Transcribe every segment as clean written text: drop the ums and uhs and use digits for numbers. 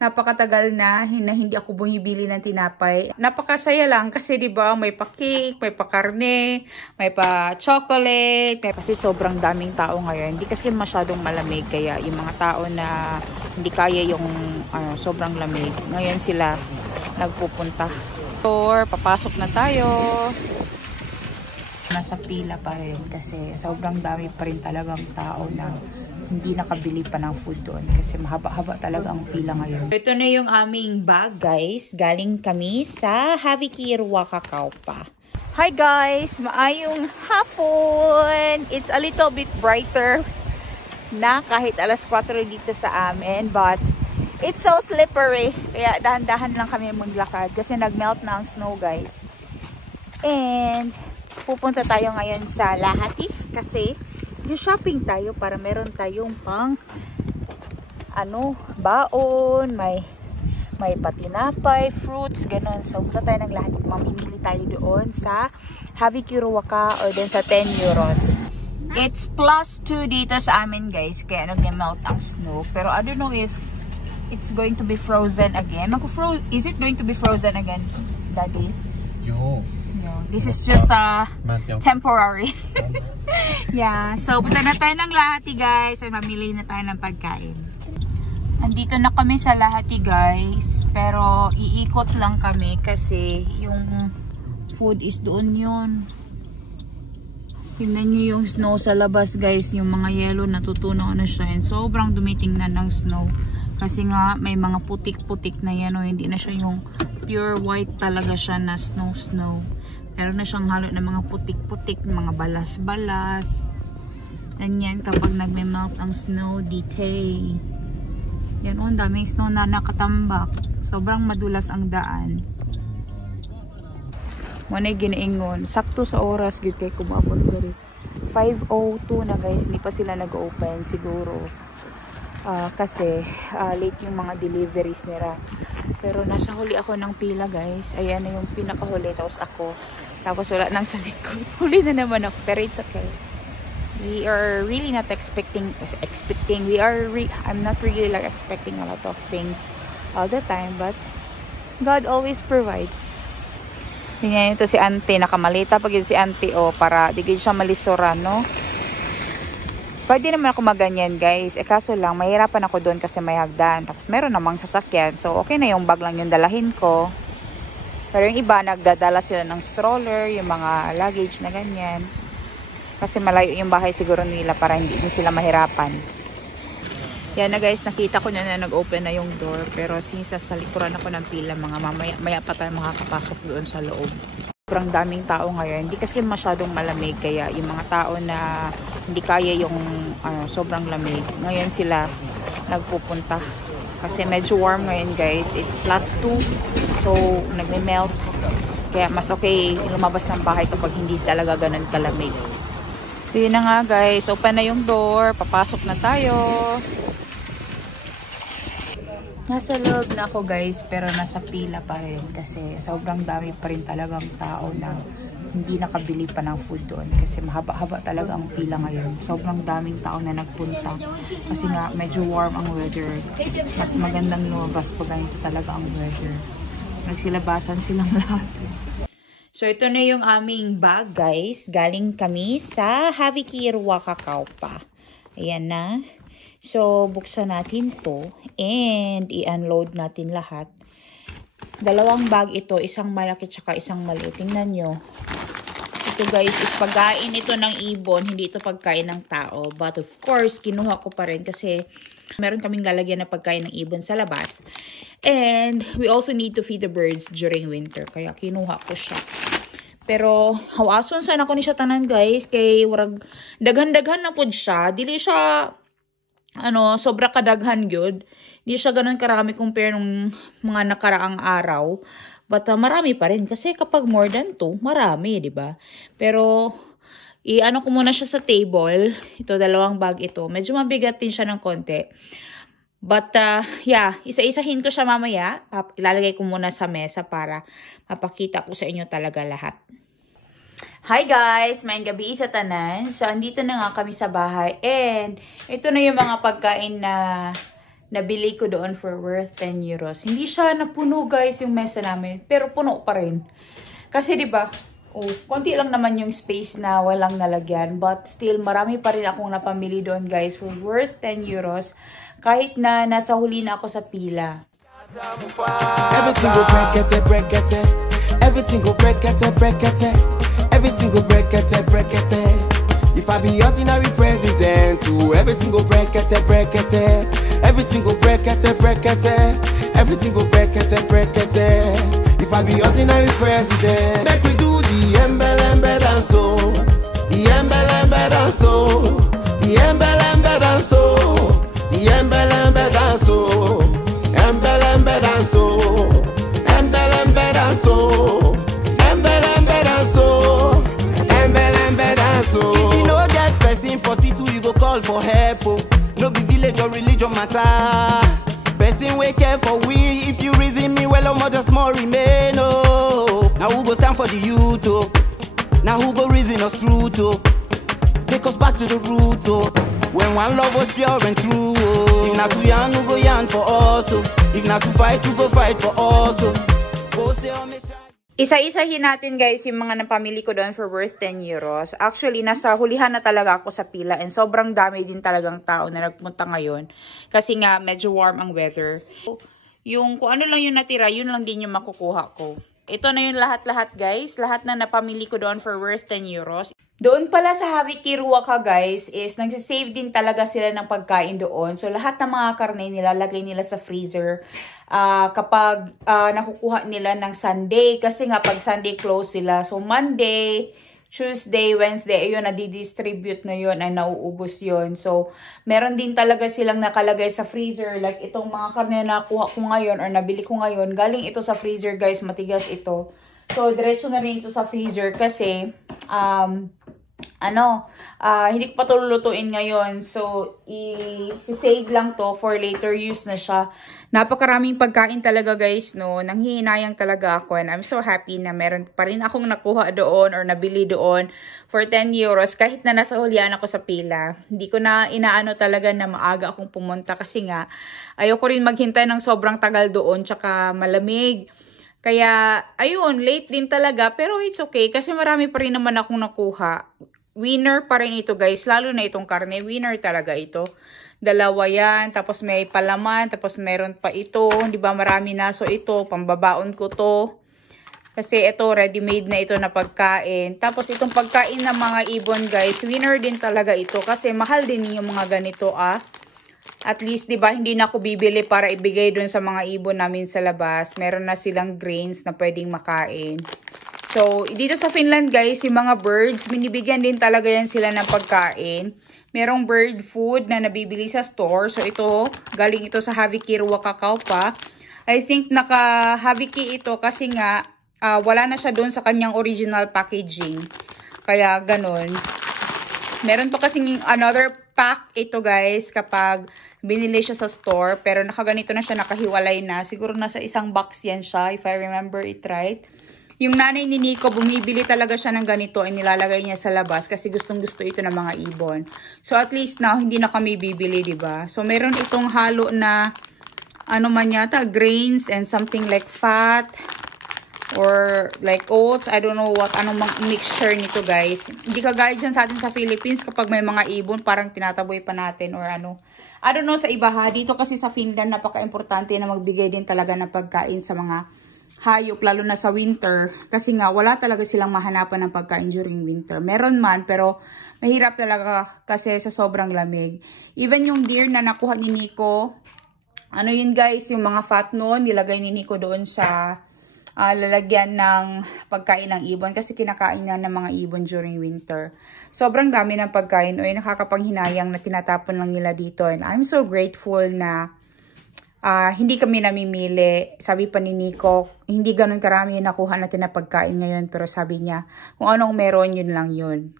Napakatagal na hindi ako bumibili ng tinapay. Napakasaya lang kasi 'di ba, may pa-cake, may pa-karne, may pa-chocolate, kasi sobrang daming tao ngayon. Hindi kasi masyadong malamig kaya yung mga tao na hindi kaya yung sobrang lamig, ngayon sila nagpupunta. Or papasok na tayo. Nasa pila pa rin kasi sobrang dami pa rin talagang tao na hindi nakabili pa ng food doon kasi mahaba-haba talaga ang pila ngayon. Ito na yung aming bag, guys. Galing kami sa Haviki Ruakakaw pa. Hi guys! Maayong hapon! It's a little bit brighter na kahit alas 4 dito sa amin, but it's so slippery. Kaya dahan-dahan lang kami maglakad kasi nagmelt na ang snow, guys. And pupunta tayo ngayon sa Lahati kasi shopping tayo para meron tayong pang baon, may patinapay, fruits, ganun. So punta tayo ng Lahati. Mamimili tayo doon sa Haviki Ruaka or then sa 10 euros. It's +2 dito sa amin, guys, kaya nag-melt ang snow. Pero I don't know if it's going to be frozen again. Is it going to be frozen again, Daddy? No. This is just temporary. Yeah, so punta na tayo ng Lahati, guys, at mamili na tayo ng pagkain. Andito na kami sa Lahati, guys, pero iikot lang kami kasi yung food is doon yun. Tingnan nyo yung snow sa labas, guys, yung mga yellow natutunaw na siya, and sobrang dumitingnan ng snow kasi nga may mga putik-putik na yan, hindi na siya yung pure white talaga siya na snow. Meron na siyang halo ng mga putik-putik, mga balas-balas. Ganyan kapag nagme-melt ang snow detail. Yan, ang daming snow na nakatambak. Sobrang madulas ang daan. Manay ginaingon. Sakto sa oras, gid kay kumabot diri. 5:02 na, guys. Hindi pa sila nag-open siguro. Kasi late yung mga deliveries nila. Pero nasa huli ako ng pila, guys. Ayan na yung pinakahuli. Tapos wala nang sa likod. Huli na naman ako. Pero it's okay. We are really not expecting. I'm not really like expecting a lot of things all the time. But God always provides. Tingnan ito si auntie. Nakamalita pag yun si auntie. Para di siya malisoran, no? Pwede naman ako maganyan, guys. Kaso lang, mahirapan ako doon kasi may hagdan. Tapos meron namang sasakyan. So, okay na yung bag lang yung dalahin ko. Pero yung iba, nagdadala sila ng stroller, yung mga luggage na ganyan. Kasi malayo yung bahay siguro nila para hindi sila mahirapan. Yan na, guys, nakita ko na nag-open na yung door. Pero since sa likuran ako ng pila, mga maya pa tayo makakapasok doon sa loob. Sobrang daming tao ngayon. Hindi kasi masyadong malamig. Kaya yung mga tao na hindi kaya yung sobrang lamig, ngayon sila nagpupunta. Kasi medyo warm ngayon, guys. It's +2. So, nagme-melt. Kaya mas okay lumabas ng bahay kapag hindi talaga ganun kalamig. So, yun na nga, guys. Open na yung door. Papasok na tayo. Nasa loob na ako, guys. Pero nasa pila pa rin. Kasi sobrang dami pa rin talagang tao na hindi nakabili pa ng food doon. Kasi mahaba-haba talaga ang pila ngayon. Sobrang daming tao na nagpunta. Kasi nga, medyo warm ang weather. Mas magandang lumabas pag ganito talaga ang weather. Nagsilabasan silang lahat. So, ito na yung aming bag, guys. Galing kami sa Haviki Ruakakaw pa. Ayan na. So, buksan natin to. And, i-unload natin lahat. Dalawang bag ito. Isang malaki tsaka isang maliit. Tingnan nyo. Ito, guys, is pagkain ito ng ibon. Hindi ito pagkain ng tao. But, of course, kinuha ko pa rin kasi meron kaming lalagyan na pagkain ng ibon sa labas. And, we also need to feed the birds during winter. Kaya, kinuha ko siya. Pero, hawason sana ko ni siya tanan, guys. Kay, warag, daghan-daghan na po siya. Dili siya, sobra kadaghan yun. Hindi siya ganun karami compare nung mga nakaraang araw. But marami pa rin. Kasi kapag more than 2, marami, di ba? Pero, ko muna siya sa table. Ito, dalawang bag ito. Medyo mabigat din siya ng konti. But, yeah, isa-isahin ko siya mamaya. Ilalagay ko muna sa mesa para mapakita ko sa inyo talaga lahat. Hi guys! Maayong gabi sa tanan. So, andito na nga kami sa bahay. And, ito na yung mga pagkain na nabili ko doon for worth 10 euros. Hindi siya napuno guys yung mesa namin, pero puno pa rin. Kasi 'di ba? Oh, konti lang naman yung space na walang nalagyan, but still marami pa rin akong napamili doon guys for worth 10 euros kahit na nasa huli na ako sa pila. Everything go brekete, brekete. Everything go brekete, brekete. Everything go brekete, brekete. If I be ordinary president, too, everything go brekete, brekete. Everything go brekete, brekete. Everything go brekete, brekete. If I be ordinary president, make we do the embe dance, oh. The embe dance, oh. The embe dance, oh. The embe dance, oh. Embe dance, oh. Embe dance, oh. Embe dance, oh. Embe dance, oh. If you no get person for C2, you go call for help, oh. No be village or religion matter. Person we care for we. If you reason me well, I'm just more remain, oh. Now who go stand for the youth, oh. Now who go reason us true, oh. Take us back to the root, oh. When one love was pure and true, oh. If not to yarn, who go yarn for us, oh. If not to fight, who go fight for us, oh. Isa-isahin natin guys yung mga napamili ko doon for worth 10 euros. Actually, nasa hulihan na talaga ako sa pila and sobrang dami din talagang tao na nagpunta ngayon. Kasi nga, medyo warm ang weather. Yung kung ano lang yung natira, yun lang din yung makukuha ko. Ito na yung lahat-lahat guys. Lahat na napamili ko doon for worth 10 euros. Doon pala sa Haviki Ruaka guys is nagsisave din talaga sila ng pagkain doon. So lahat ng mga karne nila lagay nila sa freezer kapag nakukuha nila ng Sunday. Kasi nga pag Sunday close sila. So Monday, Tuesday, Wednesday, ayun, nadidistribute na yun ay nauubos yun. So meron din talaga silang nakalagay sa freezer. Like itong mga karne na nakuha ko ngayon or nabili ko ngayon. Galing ito sa freezer guys, matigas ito. So diretso na rin ito sa freezer kasi hindi ko pa ito lulutuin ngayon. So, i-save lang to for later use na siya. Napakaraming pagkain talaga guys, no. Nanghihinayang talaga ako and I'm so happy na meron pa rin akong nakuha doon or nabili doon for 10 euros kahit na nasa hulihan ako sa pila. Hindi ko na inaano talaga na maaga akong pumunta kasi nga ayoko rin maghintay ng sobrang tagal doon tsaka malamig. Kaya, ayun, late din talaga. Pero it's okay kasi marami pa rin naman akong nakuha. Winner pa rin ito guys. Lalo na itong karne. Winner talaga ito. Dalawa yan. Tapos may palaman. Tapos meron pa ito. Di ba marami na. So ito, pambabaon ko to. Kasi ito, ready-made na ito na pagkain. Tapos itong pagkain ng mga ibon guys. Winner din talaga ito. Kasi mahal din yung mga ganito At least, di ba, hindi na ako bibili para ibigay dun sa mga ibon namin sa labas. Meron na silang grains na pwedeng makain. So, dito sa Finland, guys, yung mga birds, binibigyan din talaga yan sila ng pagkain. Merong bird food na nabibili sa store. So, ito, galing ito sa Haviki Ruaka pa. I think naka-Haviki ito kasi nga, wala na siya dun sa kanyang original packaging. Kaya, ganun. Meron pa kasing another pack ito guys kapag binili siya sa store. Pero nakaganito na siya, nakahiwalay na. Siguro nasa isang box yan siya if I remember it right. Yung nanay ni Nico, bumibili talaga siya ng ganito ay nilalagay niya sa labas kasi gustong gusto ito ng mga ibon. So at least now, hindi na kami bibili, diba? So meron itong halo na ano man yata, grains and something like fat. Or like oats, I don't know what, anong mixture nito guys. Hindi kagaya dyan sa atin sa Philippines kapag may mga ibon, parang tinataboy pa natin or ano. I don't know sa iba ha, dito kasi sa Finland, napaka-importante na magbigay din talaga ng pagkain sa mga hayop, lalo na sa winter. Kasi nga, wala talaga silang mahanapan ng pagkain during winter. Meron man, pero mahirap talaga kasi sa sobrang lamig. Even yung deer na nakuha ni Nico, ano yun guys, yung mga fat noon, nilagay ni Nico doon sa lalagyan ng pagkain ng ibon kasi kinakain na ng mga ibon during winter. Sobrang dami ng pagkain o nakakapanghinayang na tinatapon lang nila dito and I'm so grateful na hindi kami namimili. Sabi pa ni Nico, hindi ganun karami yung nakuha natin na pagkain ngayon pero sabi niya, kung anong meron yun lang yun.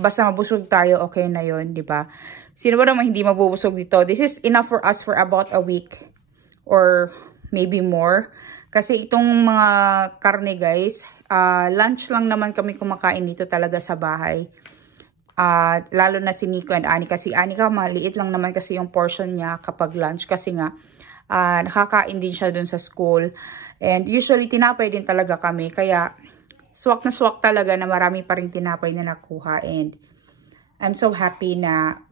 Basta mabusog tayo, okay na yun, di ba? Sino ba naman hindi mabubusog dito? This is enough for us for about a week or maybe more. Kasi itong mga karne guys, lunch lang naman kami kumakain dito talaga sa bahay. Lalo na si Nico and Anika. Si Anika, maliit lang naman kasi yung portion niya kapag lunch. Kasi nga, nakakain din siya dun sa school. And usually, tinapay din talaga kami. Kaya, swak na swak talaga na marami pa rin tinapay na nakuha. And I'm so happy na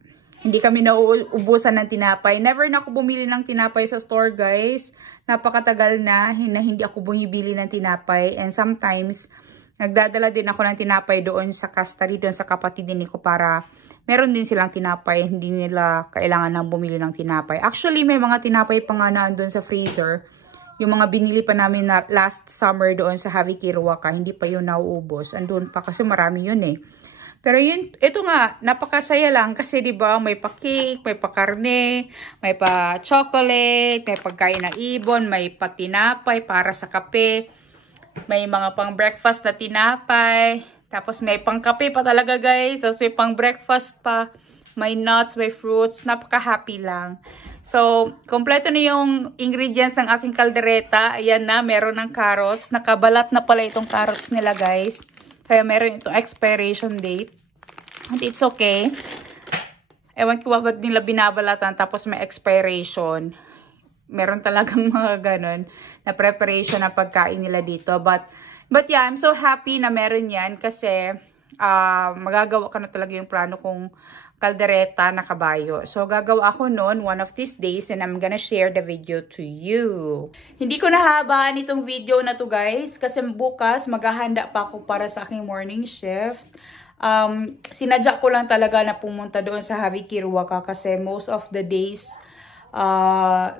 hindi kami nauubusan ng tinapay. Never na ako bumili ng tinapay sa store, guys. Napakatagal na hindi ako bumibili ng tinapay. And sometimes, nagdadala din ako ng tinapay doon sa Castari, doon sa kapatid din ko para meron din silang tinapay. Hindi nila kailangan nang bumili ng tinapay. Actually, may mga tinapay pa nga na doon sa freezer. Yung mga binili pa namin na last summer doon sa Havi Kiruwaka, hindi pa yun nauubos. Andun pa kasi marami yun eh. Pero yun, ito nga, napakasaya lang kasi 'di ba, may pa-cake, may pa-karne, may pa-chocolate, may pagkain ng ibon, may pa-tinapay para sa kape, may mga pang-breakfast na tinapay, tapos may pang-kape pa talaga, guys, tapos may pang-breakfast pa, may nuts, may fruits, napaka-happy lang. So, kompleto na yung ingredients ng aking kaldereta. Ayan na, meron ng carrots, nakabalat na pala itong carrots nila, guys. Kaya meron itong expiration date. And it's okay. Ewan ko ba't nila binabalatan tapos may expiration. Meron talagang mga ganun na preparation na pagkain nila dito. But yeah, I'm so happy na meron yan kasi magagawa ka na talaga yung plano kong kaldereta na kabayo. So, gagawa ako noon one of these days and I'm gonna share the video to you. Hindi ko nahabaan itong video na to, guys, kasi bukas maghahanda pa ako para sa aking morning shift. Sinadya ko lang talaga na pumunta doon sa Havi Kiruwaka kasi most of the days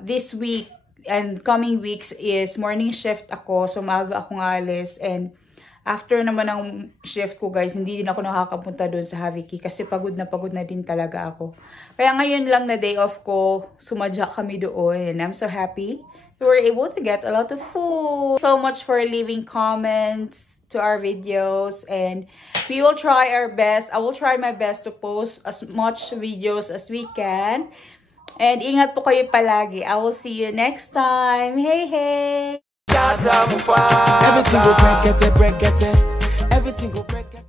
this week and coming weeks is morning shift ako. So, maaga akong alis and after naman ng shift ko, guys, hindi din ako nakakapunta doon sa Haviki kasi pagod na din talaga ako. Kaya ngayon lang na day off ko, sumadya kami doon and I'm so happy we were able to get a lot of food. So much for leaving comments to our videos and we will try our best. I will try my best to post as much videos as we can. And ingat po kayo palagi. I will see you next time. Hey, hey! Everything go break it, everything go break it.